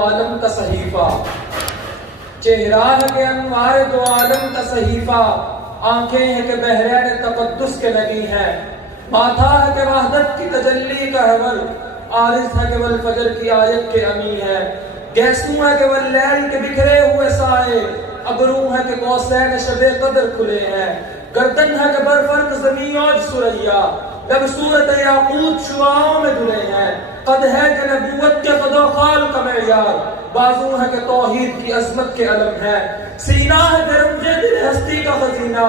عالم کا صحیفہ، چہرہ ہے کہ انوار دو عالم کا صحیفہ، آنکھیں ہیں کہ بحرین تقدس کے لگی ہیں، ماتھا ہے کہ وحدت کی تجلی کا حول، عارض ہے کہ والفجر کی آیت کے امی ہے، گیسوں ہے کہ واللیل کے بکھرے ہوئے سائے، ابرو ہے کہ قوسین شب قدر کھلے ہیں، گردن ہے کہ برفرق زمین اور سریا، لب صورت یاقوت شعاؤں میں دھلے ہیں، قد ہے کہ نبوت کے قد و خال کا معیار، بازو ہے کہ توحید کی عظمت کے علم ہے، سینہ ہے کہ رمز دل ہستی کا خزینہ،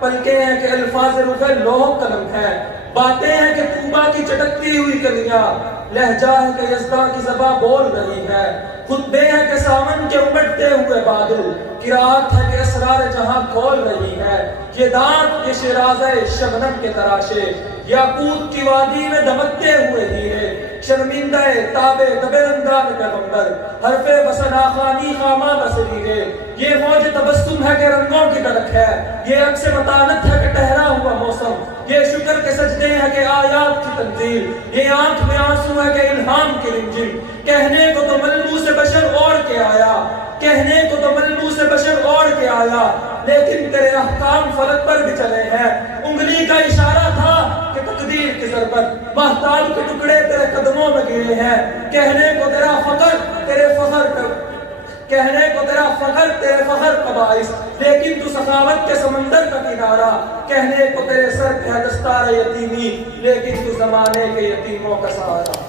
پلکیں ہیں کہ الفاظ رخ لوح قلم ہے، باتیں ہیں کہ طوبہ کی چٹکتی ہوئی کلیاں، لہجہ ہے کہ یزداں کی زباں بول رہی ہے، خطبے ہیں کہ ساون کے امٹتے ہوئے بادل، قرات ہے کہ اسرار جہاں کھول رہی ہے، یہ دانت یہ شیرازہ شبنم کے تراشے، یاقوت کی وادی میں دمکتے ہوئے ہیرے، شرمندہ تابع دبرندان پیغمبر، حرف بسن آخانی خامہ بسریرے، یہ موج تبسم ہے کہ رنگوں کی تلک ہے، یہ عکس متانت ہے کہ ٹہرا ہوا موسم، یہ شکر کے سجدے ہیں کہ آیات کی تنزیل، یہ آنکھ میں آنسو ہے کہ الہام کی رنجل، کہنے کو تو ملبوس بشر اور کے آیا، کہنے کو تو ملبوس بشر اور کے آیا، لیکن تیرے احکام فلک پر بھی چلے ہیں، انگلی کا اشارہ تھا کہ تقدیر کی ضربت، مہتاب کے ٹکڑے تیرے قدموں میں گرے ہیں، کہنے کو تیرا فخر تیرے فخر کا کہنے کو تیرا فخر تیرے فخر کا باعث، لیکن تو سخاوت کے سمندر کا کنارہ، کہنے کو تیرے سر پہ ہے دستار یتیمی، لیکن تو زمانے کے یتیموں کا سہارا۔